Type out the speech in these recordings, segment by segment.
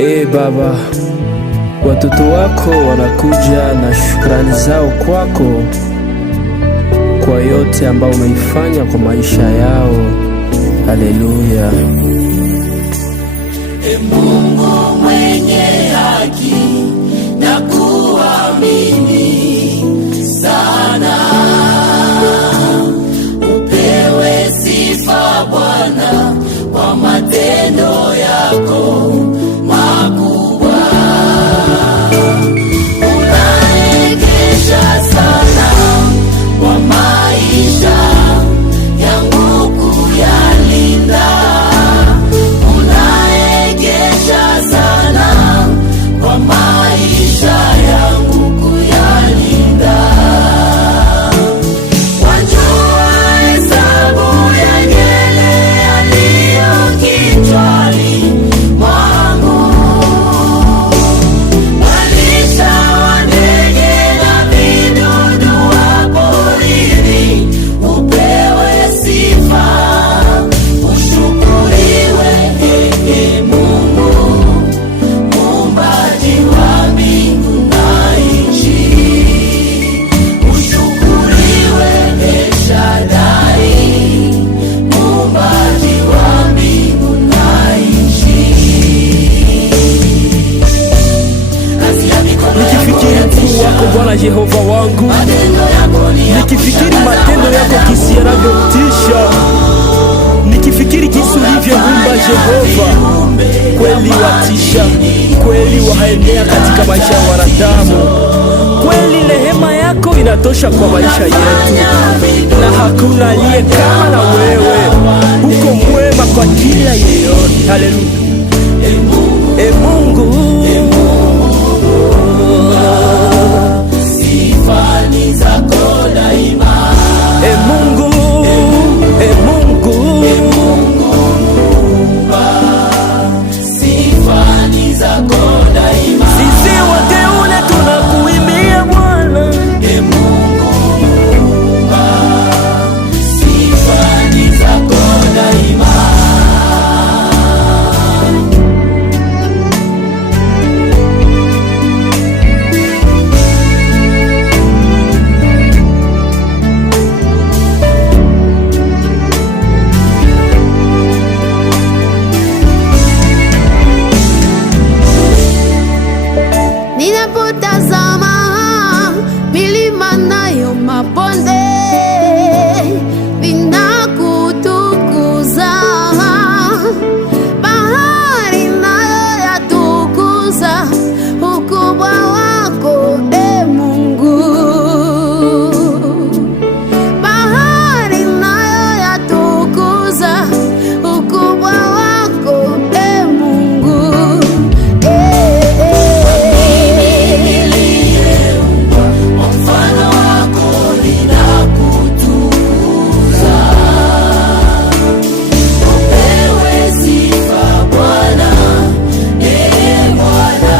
Baba, watoto wako wanakuja na shukrani zao kwako kwa yote ambao umeifanya kwa maisha yao. Haleluya. Mungu mwenye haki na kuamini sana, upewe sifa Bwana kwa matendo yako makubwa. Unaegesha sana kwa maisha yangu kuyalinda, unaegesha sana kwa maisha yangu kuyalinda. Wajua hesabu ya nywele yaliyo kichwani mwangu, walisha wa ndege na vidudu wa porini, upewe sifa, ushukuriwe Mungu, muumbaji wa mbingu na nchi. Ushukuriwe Shaddai, muumbaji wa mbingu na nchi. Nikifikiri ukuu wako Bwana Jehova wangu, nikifikiri matendo yako jinsi yanavyotisha, nikifikiri jinsi ulivyoumba Jehova, kweli watisha, kweli waenea katika maisha ya wanadamu. Kweli rehema yako inatosha kwa maisha yetu, na hakuna aliye kama na wewe. Uko mwema kwa kila yeyote. Haleluya. Mungu, sifa ni zako daima. Mungu, Mungu, sifa ni zako daima. sisi wateule tunakuimbia Bwana. Mungu Muumba, sifa ni zako daima. Ninapotazama milima nayo mabonde, vinakutukuza. Bahari nayo yatukuza ukubwa wako, Mungu. Bahari nayo yatukuza ukubwa wako, Mungu. Mfano wako ninakutukuza, upewe sifa Bwana. Bwana,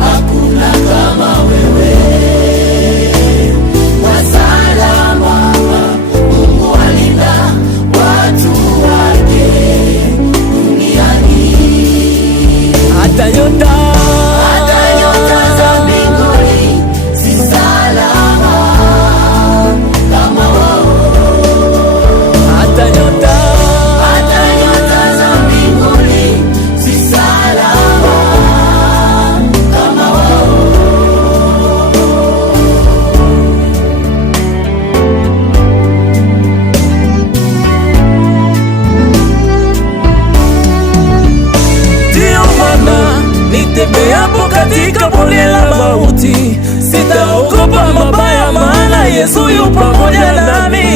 hakuna kama wewe. Wasalama Mungu alinda watu wake duniani. Hata nyota za mbinguni si salama kama wao. hata nyota Za mbinguni si salama kama wao. ndio maana nitembeapo katika bonde la mauti, sitaogopa mabaya, maana Yesu yu pamoja nami.